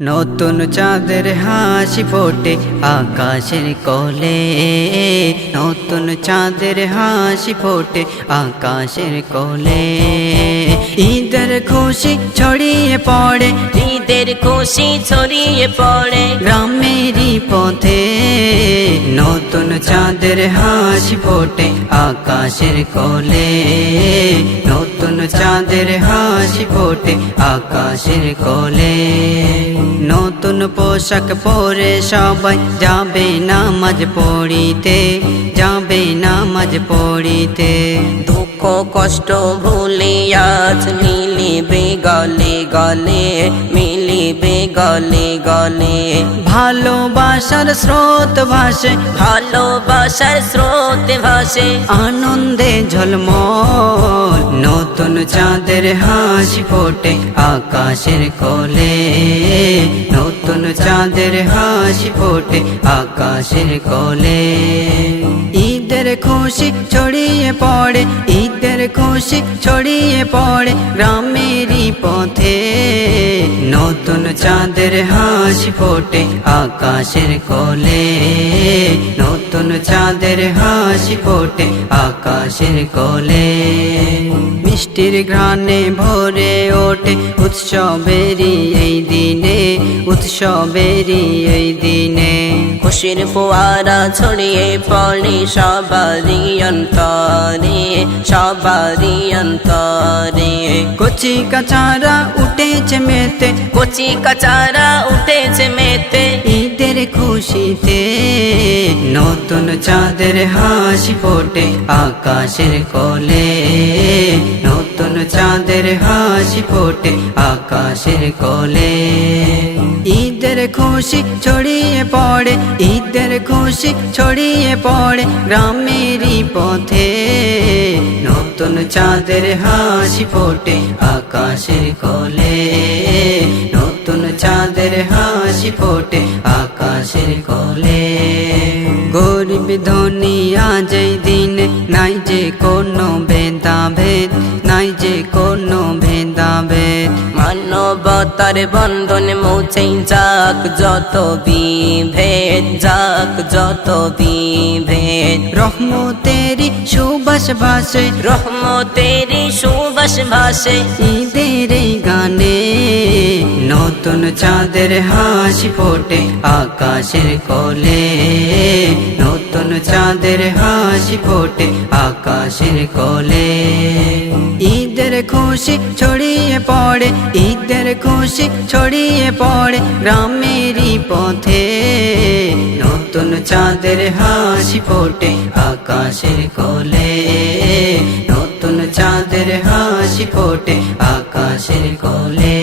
নতুন চাঁদের হাসি ফোটে আকাশের কোলে, নতুন চাঁদের হাসি ফোটে আকাশের কোলে। ঈদের খুশি ছড়িয়ে পড়ে, ঈদের খুশি ছড়িয়ে পড়ে গ্রামেরই পথে। নতুন চাঁদের হাসি ফোটে আকাশের কোলে, নতুন চাঁদের হাসি ফোটে আকাশের কোলে। নতুন পোশাক পরে সবাই যাবে নামাজ পড়িতে, যাবে নামাজ পড়িতে। দুঃখ কষ্ট ভুলে আজ মিলিবে গলে গলে, মিলিবে গলে গলে। ভালোবাসার স্রোত ভাসে, ভালোবাসার স্রোত ভাসে আনন্দে ঝলমল। নতুন চাঁদের হাসি ফোটে আকাশের কোলে, নতুন চাঁদের হাসি ফোটে আকাশের কোলে। ঈদের খুশি ছড়িয়ে পড়ে, ঈদের খুশি ছড়িয়ে পড়ে গ্রামেরই পথে। নতুন চাঁদের হাসি ফোটে আকাশের কোলে, নতুন চাঁদের হাসি ফোটে আকাশের কোলে। মিষ্টির ঘ্রাণে ভরে ওঠে উৎসবেরই এই দিনে, উৎসবেরই এই দিনে। খুশির ফোয়ারা ছড়িয়ে পড়ে সবারই অন্তরে, সবারই অন্তরে। কচি কাচারা উঠেছে মেতে, কচি কাচারা উঠেছে মেতে ঈদের খুশিতে। নতুন চাঁদের হাসি ফোটে আকাশের কোলে, নতুন চাঁদের হাসি ফোটে আকাশের কোলে। ঈদের খুশি ছড়িয়ে পড়ে, ঈদের খুশি ছড়িয়ে পড়ে গ্রামেরই পথে। নতুন চাঁদের হাসি ফোটে আকাশের কোলে, নতুন চাঁদের হাসি ফোটে আকাশের কোলে। গরিব ধনী আজ এই দিনে নাই যে কোনো ভেদাভেদ, নাই যে কোনো ভেদাভেদ। মানবতার বন্ধন মুছে যাক যত বিভেদ, যাক যত বিভেদ। রহমতেরি সুবাস ভাসে, রহমতেরি সুবাস ভাসে ঈদের এই গানে। নতুন চাঁদের হাসি ফোটে আকাশের কোলে, নতুন চাঁদের হাসি ফোটে আকাশের কোলে। ঈদের খুশি ছড়িয়ে পড়ে, ঈদের খুশি ছড়িয়ে পড়ে গ্রামেরই পথে। নতুন চাঁদের হাসি ফোটে আকাশের কোলে, নতুন চাঁদের হাসি ফোটে আকাশের কোলে।